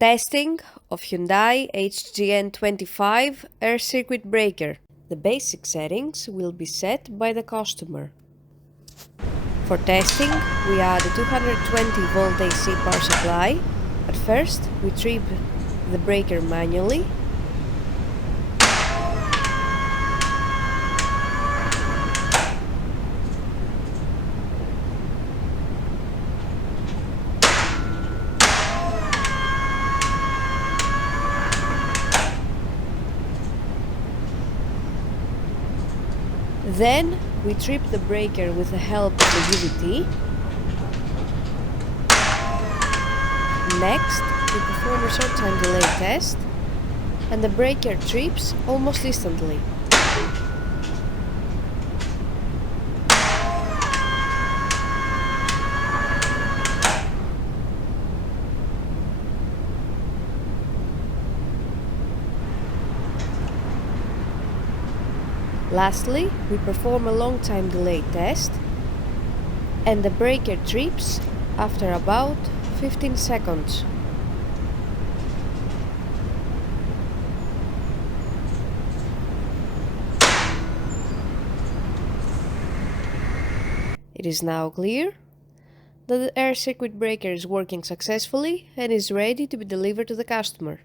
Testing of Hyundai HGN25 air circuit breaker. The basic settings will be set by the customer. For testing, we add a 220-volt AC power supply. At first, we trip the breaker manually. Then we trip the breaker with the help of the UVT. Next, we perform a short time delay test, and the breaker trips almost instantly. Lastly, we perform a long time delay test, and the breaker trips after about 15 seconds. It is now clear that the air circuit breaker is working successfully and is ready to be delivered to the customer.